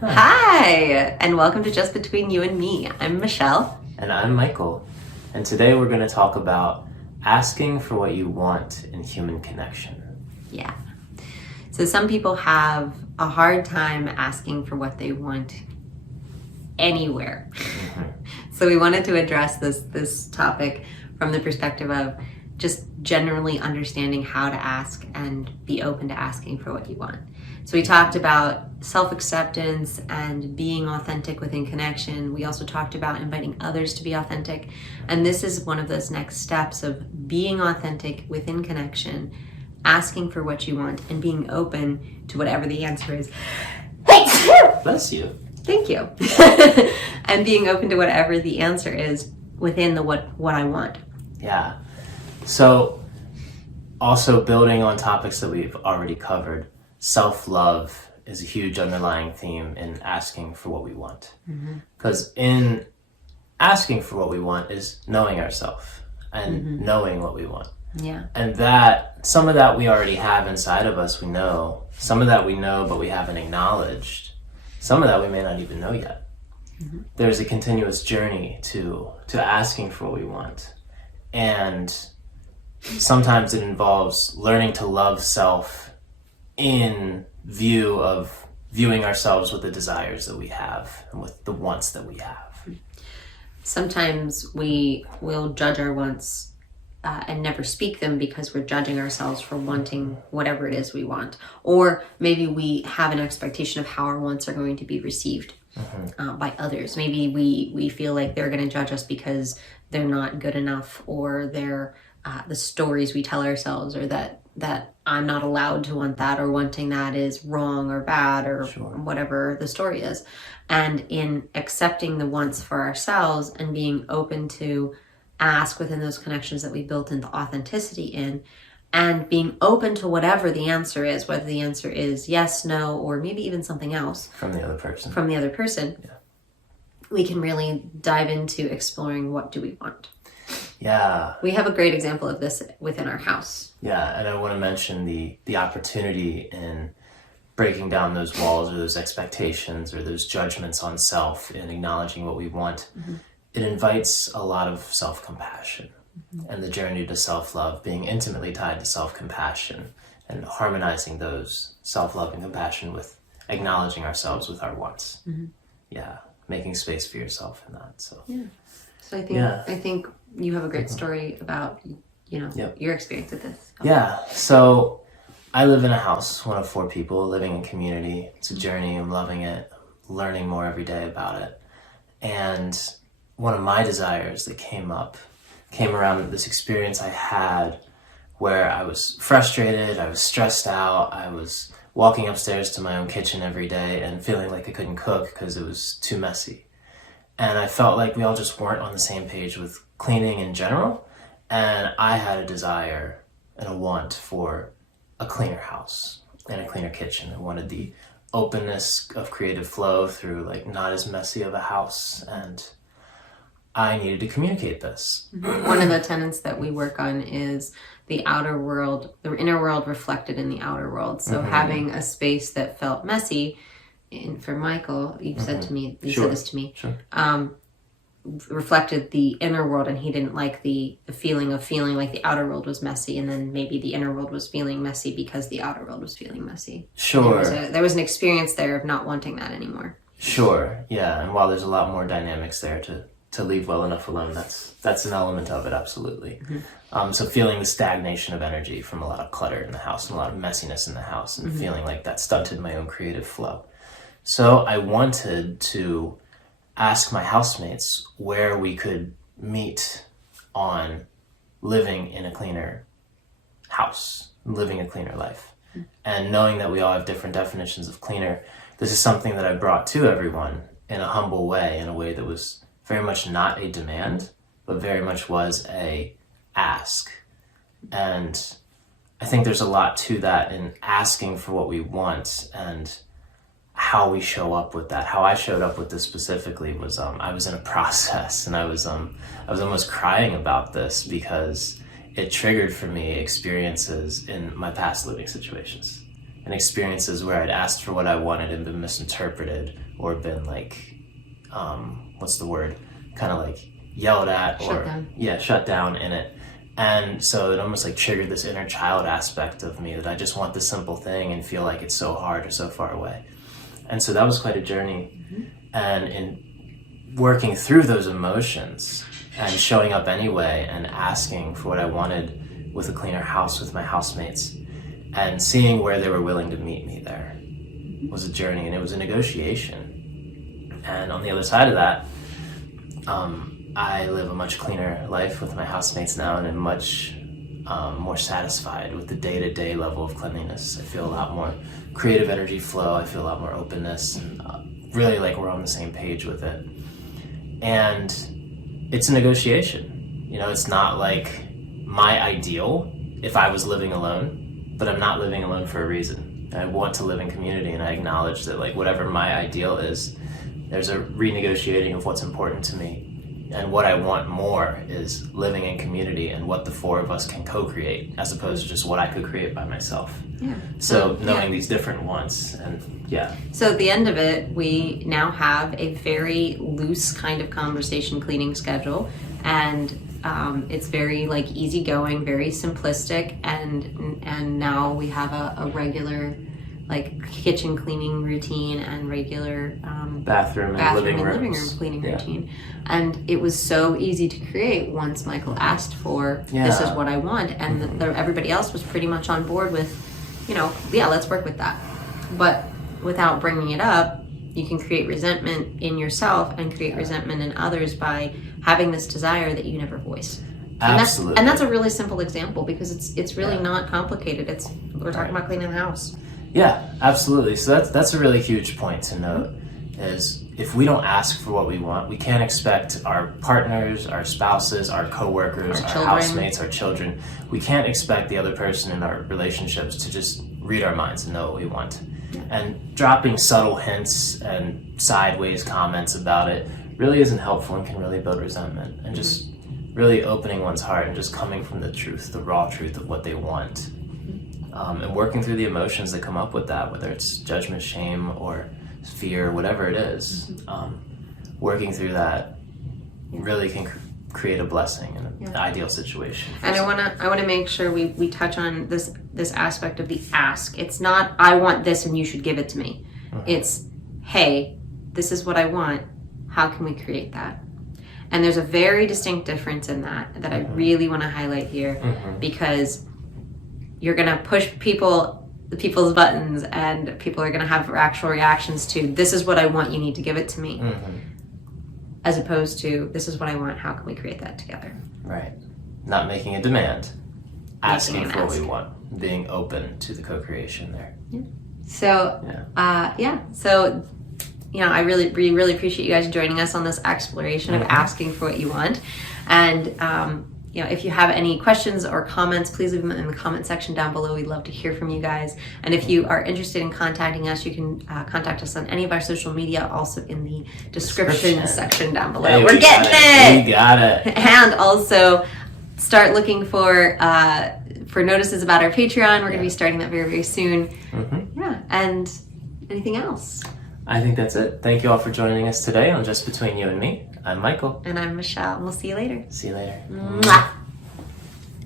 Hi, and welcome to Just Between You and Me. I'm Michelle. And I'm Michael. And today we're going to talk about asking for what you want in human connection. Yeah. So some people have a hard time asking for what they want anywhere. So we wanted to address this topic from the perspective of just generally understanding how to ask and be open to asking for what you want. So we talked about self-acceptance and being authentic within connection. We also talked about inviting others to be authentic. And this is one of those next steps of being authentic within connection, asking for what you want, and being open to whatever the answer is. Bless you. Thank you. And being open to whatever the answer is within the what I want. Yeah. So also building on topics that we've already covered, self-love is a huge underlying theme in asking for what we want. Because in asking for what we want is knowing ourselves and knowing what we want. Yeah. And that, some of that we already have inside of us, we know. Some of that we know, but we haven't acknowledged. Some of that we may not even know yet. There's a continuous journey to asking for what we want. And sometimes it involves learning to love self in view of viewing ourselves with the desires that we have and with the wants that we have. Sometimes we will judge our wants and never speak them because we're judging ourselves for wanting whatever it is we want. Or maybe we have an expectation of how our wants are going to be received by others. Maybe we feel like they're going to judge us because they're not good enough, or they're the stories we tell ourselves, or that I'm not allowed to want that, or wanting that is wrong or bad, or whatever the story is. And in accepting the wants for ourselves and being open to ask within those connections that we built in the authenticity in, and being open to whatever the answer is, whether the answer is yes, no, or maybe even something else From the other person. Yeah. We can really dive into exploring what do we want. Yeah. We have a great example of this within our house. Yeah, and I want to mention the opportunity in breaking down those walls or those expectations or those judgments on self and acknowledging what we want. It invites a lot of self-compassion and the journey to self-love being intimately tied to self-compassion and harmonizing those self-love and compassion with acknowledging ourselves with our wants. Yeah, making space for yourself in that. So So I think you have a great story about your experience with this. Yeah, so I live in a house, one of 4 people, living in community. It's a journey. I'm loving it, learning more every day about it. And one of my desires that came around this experience I had where I was frustrated, I was stressed out, I was walking upstairs to my own kitchen every day and feeling like I couldn't cook because it was too messy. And I felt like we all just weren't on the same page with cleaning in general. And I had a desire and a want for a cleaner house and a cleaner kitchen. I wanted the openness of creative flow through like not as messy of a house, and I needed to communicate this. One of the tenets that we work on is the outer world, the inner world reflected in the outer world. So having a space that felt messy, and for Michael, you said to me, said this to me, reflected the inner world, and he didn't like the feeling like the outer world was messy, and then maybe the inner world was feeling messy because the outer world was feeling messy. There was an experience there of not wanting that anymore. Sure, yeah, and while there's a lot more dynamics there to leave well enough alone, that's an element of it, absolutely. So feeling the stagnation of energy from a lot of clutter in the house and a lot of messiness in the house, and feeling like that stunted my own creative flow. So I wanted to ask my housemates where we could meet on living in a cleaner house, living a cleaner life. And knowing that we all have different definitions of cleaner, this is something that I brought to everyone in a humble way, in a way that was very much not a demand, but very much was a ask. And I think there's a lot to that in asking for what we want, and how we show up with that. How I showed up with this specifically was I was in a process, and I was almost crying about this because it triggered for me experiences in my past living situations. and experiences where I'd asked for what I wanted and been misinterpreted or been like, what's the word? Kind of like yelled at or shut down in it. And so it almost like triggered this inner child aspect of me that I just want this simple thing and feel like it's so hard or so far away. And so that was quite a journey. And in working through those emotions and showing up anyway and asking for what I wanted with a cleaner house with my housemates and seeing where they were willing to meet me there was a journey, and it was a negotiation. And on the other side of that, I live a much cleaner life with my housemates now, and I'm much more satisfied with the day-to-day level of cleanliness. I feel a lot more creative energy flow. I feel a lot more openness, and really like we're on the same page with it. And it's a negotiation. You know, it's not like my ideal if I was living alone, but I'm not living alone for a reason. I want to live in community, and I acknowledge that like whatever my ideal is, there's a renegotiating of what's important to me. And what I want more is living in community and what the four of us can co-create, as opposed to just what I could create by myself. Yeah. So knowing these different wants, and So at the end of it, we now have a very loose kind of conversation cleaning schedule, and it's very like easygoing, very simplistic, and now we have a regular like kitchen cleaning routine and regular bathroom and living room cleaning routine. And it was so easy to create once Michael asked for this is what I want, and everybody else was pretty much on board with, let's work with that. But without bringing it up, you can create resentment in yourself and create resentment in others by having this desire that you never voice. Absolutely. And that's a really simple example, because it's really not complicated. We're talking about cleaning the house. Yeah, absolutely. So that's a really huge point to note, is if we don't ask for what we want, we can't expect our partners, our spouses, our coworkers, our housemates, our children, we can't expect the other person in our relationships to just read our minds and know what we want. And dropping subtle hints and sideways comments about it really isn't helpful and can really build resentment. And just really opening one's heart and just coming from the truth, the raw truth of what they want. And working through the emotions that come up with that, whether it's judgment, shame, or fear, whatever it is, working through that really can create a blessing in an ideal situation. And I wanna make sure we touch on this aspect of the ask. It's not I want this and you should give it to me. It's hey, this is what I want. How can we create that? And there's a very distinct difference in that I really want to highlight here, because you're going to push people's buttons, and people are going to have actual reactions to this is what I want, you need to give it to me, as opposed to this is what I want, how can we create that together? Right. Not making a demand, asking for what we want, being open to the co-creation there. So so I really appreciate you guys joining us on this exploration of asking for what you want. And if you have any questions or comments, please leave them in the comment section down below. We'd love to hear from you guys. And if you are interested in contacting us, you can contact us on any of our social media, also in the description section down below. Hey, We're getting it! We got it! And also start looking for notices about our Patreon. We're going to be starting that very, very soon. And anything else? I think that's it. Thank you all for joining us today on Just Between You and Me. I'm Michael. And I'm Michelle. And we'll see you later. See you later. Mwah.